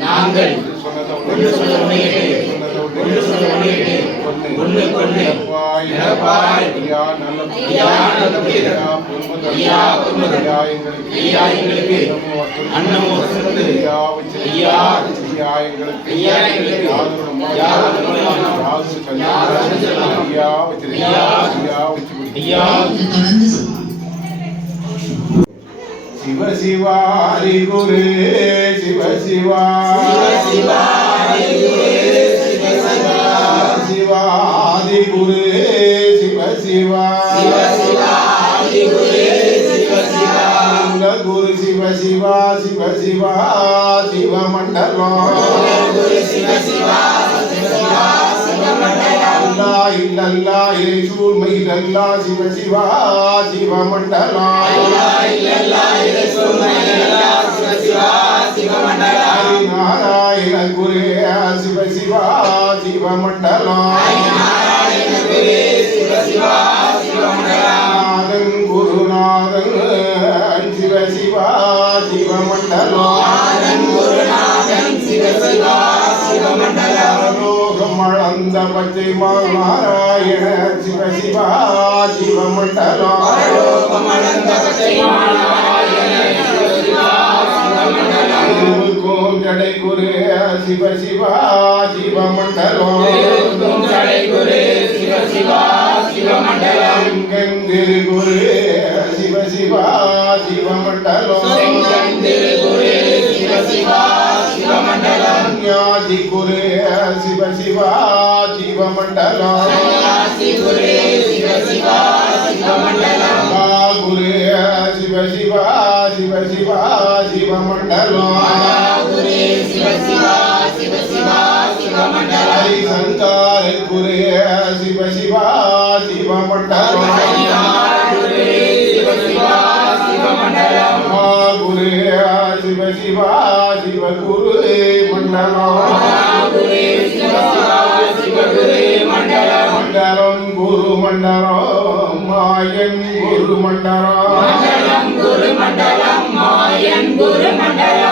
நாங்கள் சிவ சிவாரி குரு சிவ சிவாரி சிவாதி குரு சிவ சிவாதி குரு சிவ சிவா சிவ சிவா சிவ மண்டலம் இல்லல்லா இறைசூழ் மயிலல்லா சிவ சிவா சிவ மண்டலம் நாராயண குரு சிவ சிவா சிவ மண்டலம் நாதன் குருநாதன் சிவ சிவா சிவ மண்டலம் லோகம் அளந்த பச்சை நாராயண சிவ சிவா சிவ மண்டலம் ஜடை குரு சிவ சிவா சிவ மண்டலம் கங்கிரு குரு சிவ சிவா சிவ மண்டலம் ஞாதி குரு சிவ சிவா சிவ மண்டலம் குரு சிவ சிவா சிவ சிவா சிவ மண்டலம் ஹரிசங்கார குரு சிவ சிவா சிவ மண்டலம் குரு சிவ சிவா சிவ குரு மண்டலம் குரு மண்டலம் மாயன் குரு மண்டலம்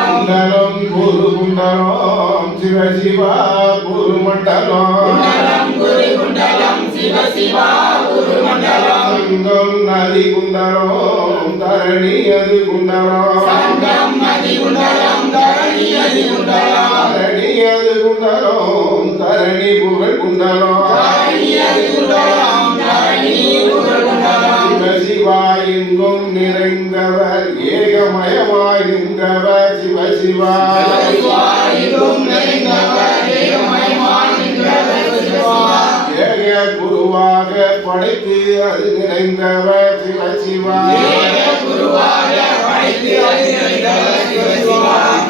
குண்டலம் குரு குண்டலம் சிவ சிவா குரு மண்டலம் சங்கம் நதி குண்டலம் தரணி அது குண்டலம் தரணி அது குண்டலம் தரணி புகழ் குண்டலம் சிவ சிவா எங்கும் நிறைந்தவர் ஏகமயமாய் நின்றவர் சிவ சிவா ஏக குருவாக படைத்து அது நிறைந்தவர் சிவ சிவா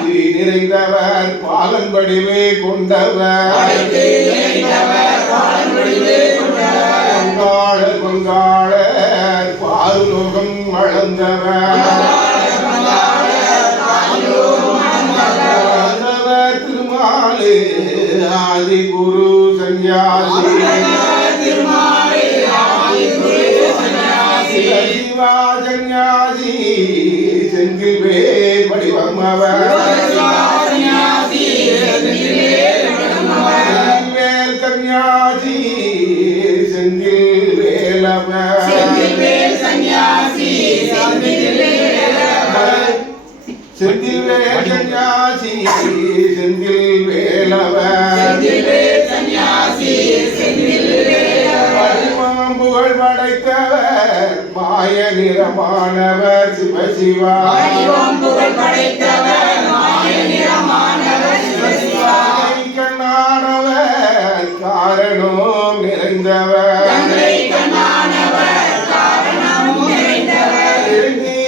நிறைந்தவர் பாலன் வடிவே கொண்டவர் கொங்காளர் பாலுலோகம் வளர்ந்தவர் திருமாலே ஆதி குரு சன்யாசி சிவா சன்யாசி செந்தில் வேல் வடிவமவர் வேல் கன்யாசி செந்தில் வேலவர் செந்தில் வேல் கன்யாசி செந்தில் வேலவர் புகழ் படைத்தவர் மாய நிறமானவர் சிவ சிவா கண்ணானவர் காரணம் நிறைந்தவர்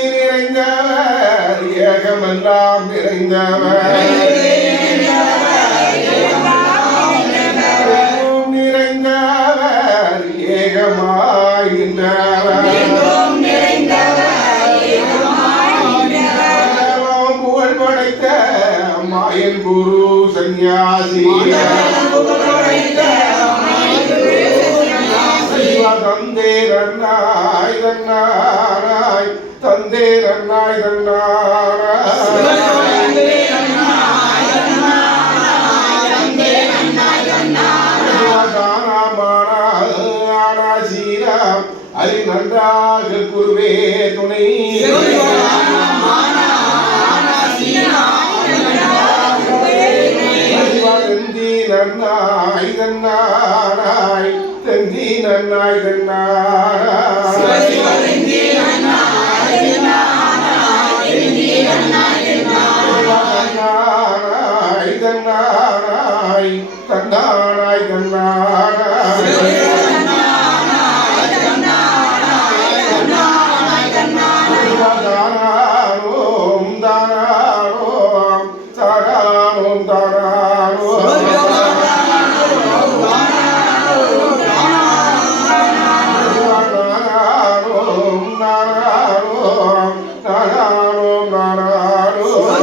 நிறைந்தவர் ஏகமெல்லாம் நிறைந்தவர் நிறைந்தவர் ஏகமாகின்றவர் சந்நியாசி சிவ தந்தேரன்னாய் தன்னாராய் தந்தேரன்னாய் தன்னாராய் அரி நன்றாக குருவே துணை தெந்தி நன்னாய் தன்னாராய் தெந்தி நன்னாய் தன்னாராய் தன்னாராய் தன்னாராய் தன்னாராய் தாராரோம் தாராரோம் தாராரோம் தாராரோம் நாராரோம் நாராரோம் நாராரோம் நாராரோம்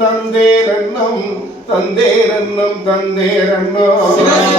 தந்தேரன்னம் தந்தேரன்னம் தந்தேரன்னம்